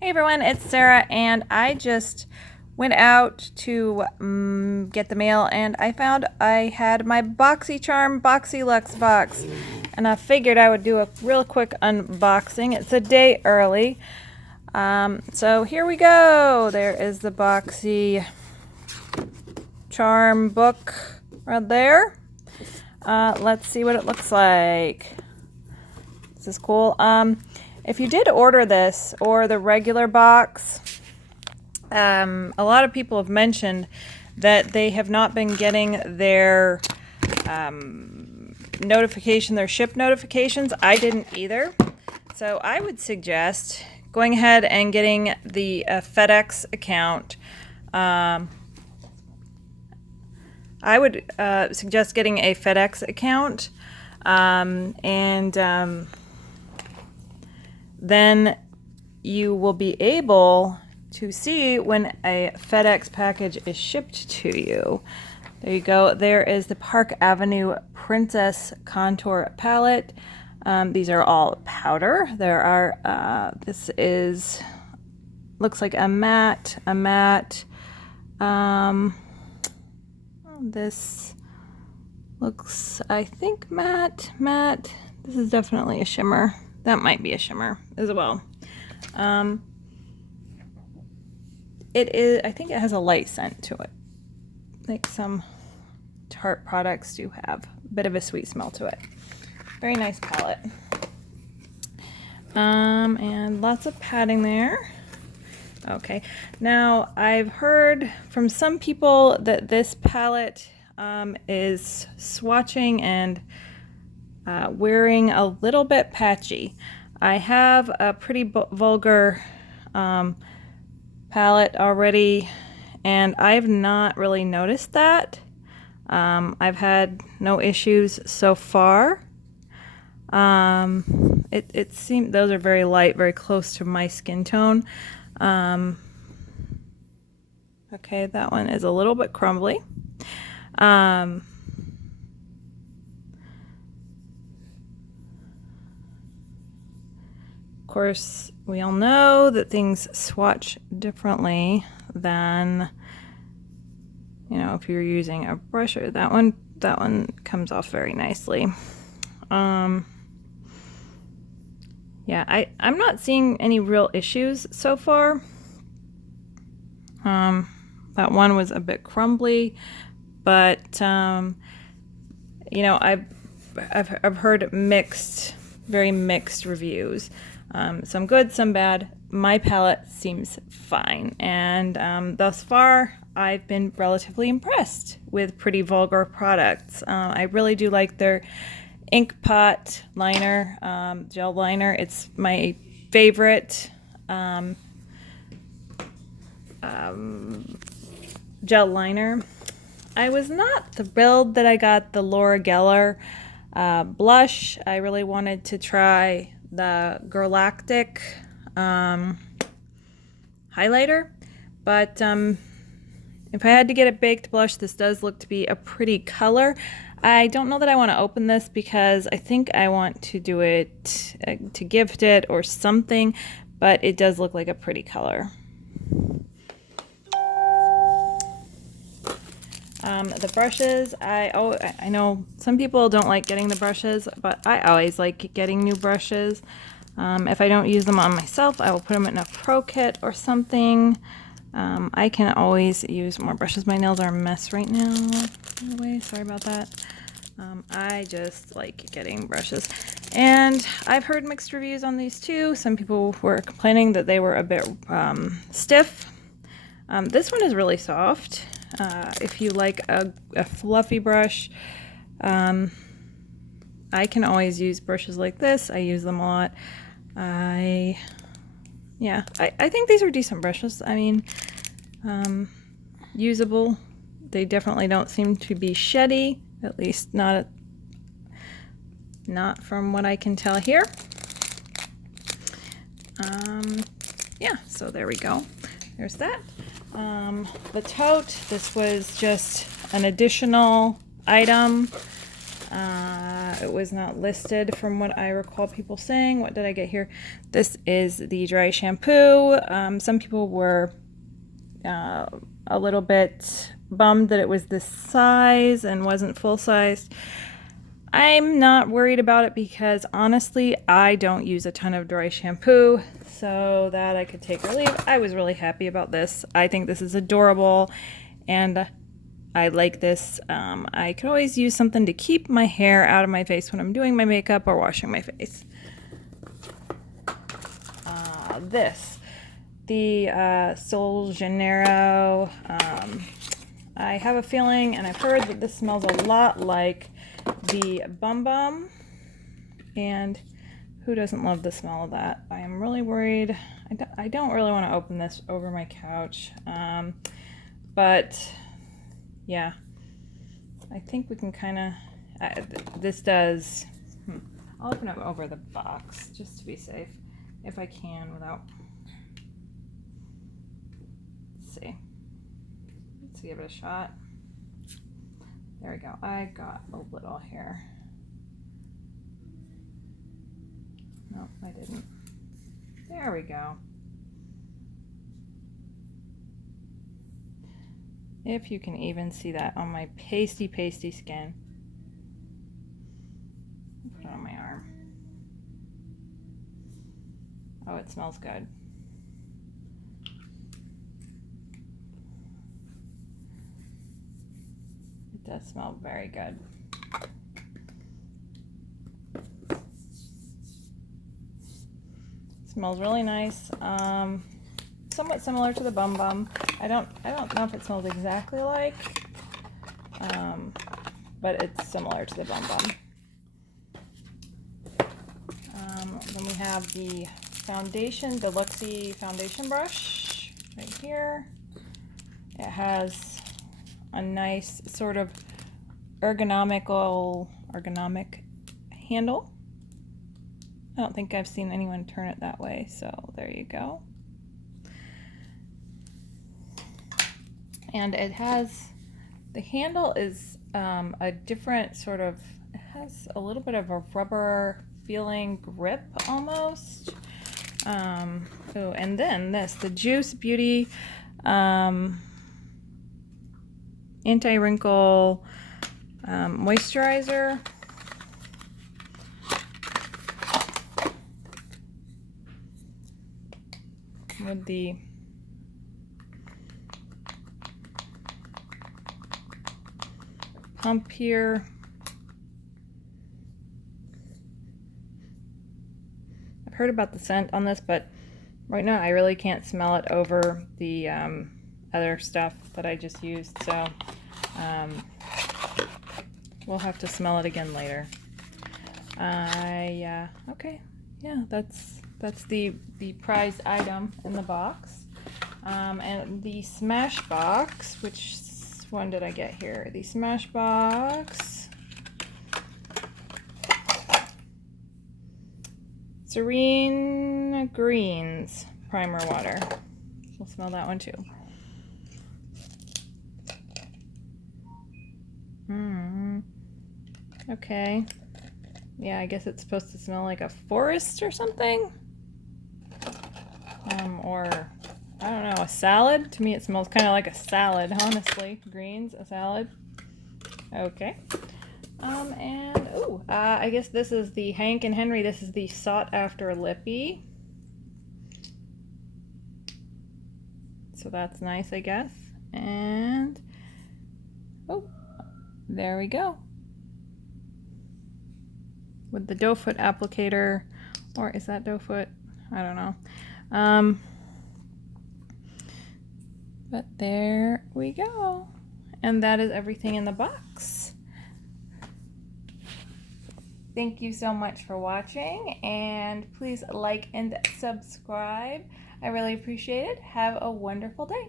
Hey everyone, it's Sarah, and I just went out to get the mail, and I found I had my BoxyCharm Boxyluxe box, and I figured I would do a real quick unboxing. It's a day early, so here we go. There is the BoxyCharm book right there. Let's see what it looks like. This is cool. If you did order this or the regular box, a lot of people have mentioned that they have not been getting their their ship notifications. I didn't either. So I would suggest going ahead and getting the FedEx account. I would suggest getting a FedEx account then you will be able to see when a FedEx package is shipped to you. There you go. There is the Park Avenue Princess Contour Palette. These are all powder. There are, looks like a matte. This looks, I think, matte. This is definitely a shimmer. That might be a shimmer as well. It is, I think it has a light scent to it. Like some Tarte products do have a bit of a sweet smell to it. Very nice palette. And lots of padding there. Okay, now I've heard from some people that this palette is swatching and wearing a little bit patchy. I have a pretty vulgar palette already, and I've not really noticed that. I've had no issues so far. It seemed those are very light, very close to my skin tone. Okay, that one is a little bit crumbly. Of course, we all know that things swatch differently than, if you're using a brush. Or that one comes off very nicely. Yeah, I'm not seeing any real issues so far. That one was a bit crumbly, but I've heard very mixed reviews. Some good, some bad. My palette seems fine, and thus far I've been relatively impressed with Pretty Vulgar products. I really do like their ink pot liner, gel liner. It's my favorite gel liner. I was not thrilled that I got the Laura Geller blush. I really wanted to try the Galactic highlighter, but if I had to get a baked blush, this does look to be a pretty color. I don't know that I want to open this because I think I want to do it to gift it or something, but it does look like a pretty color. The brushes, I know some people don't like getting the brushes, but I always like getting new brushes. If I don't use them on myself, I will put them in a pro kit or something. I can always use more brushes. My nails are a mess right now, by the way, sorry about that. I just like getting brushes. And I've heard mixed reviews on these too. Some people were complaining that they were a bit stiff. This one is really soft. If you like a fluffy brush, I can always use brushes like this. I use them a lot. I think these are decent brushes. I mean, usable. They definitely don't seem to be sheddy, at least not from what I can tell here. Yeah, so there we go. There's that. The tote, this was just an additional item. It was not listed from what I recall people saying. What did I get here? This is the dry shampoo. Some people were a little bit bummed that it was this size and wasn't full sized. I'm not worried about it because honestly, I don't use a ton of dry shampoo, so that I could take or leave. I was really happy about this. I think this is adorable, and I like this. I could always use something to keep my hair out of my face when I'm doing my makeup or washing my face. The Sol Janeiro. I have a feeling, and I've heard that this smells a lot like the Bum Bum, and who doesn't love the smell of that? I am really worried. I don't really want to open this over my couch, but yeah, I think we can kind of, this does, I'll open it over the box just to be safe, if I can without, let's give it a shot. There we go. I got a little here. No, I didn't. There we go. If you can even see that on my pasty skin. Put it on my arm. Oh, it smells good. It does smell very good. Smells really nice. Somewhat similar to the Bum Bum. I don't know if it smells exactly like, but it's similar to the Bum Bum. Then we have the foundation, the Luxe foundation brush right here. It has a nice sort of ergonomic handle. I don't think I've seen anyone turn it that way, so there you go. And it has, the handle is a different sort of, it has a little bit of a rubber feeling grip almost. Oh, and then this, the Juice Beauty anti-wrinkle moisturizer. With the pump here. I've heard about the scent on this, but right now I really can't smell it over the other stuff that I just used, so we'll have to smell it again later. Okay, yeah, that's the prized item in the box. And the Smashbox, which one did I get here? The Smashbox Serene Greens Primer Water. We'll smell that one too. Okay. Yeah, I guess it's supposed to smell like a forest or something. Or, I don't know, a salad. To me it smells kind of like a salad, honestly. Greens, a salad. Okay. And, I guess this is the Hank and Henry. This is the Sought After Lippy. So that's nice, I guess. And, there we go. With the doe foot applicator, or is that doe foot? I don't know. But there we go. And that is everything in the box. Thank you so much for watching, and please like and subscribe. I really appreciate it. Have a wonderful day.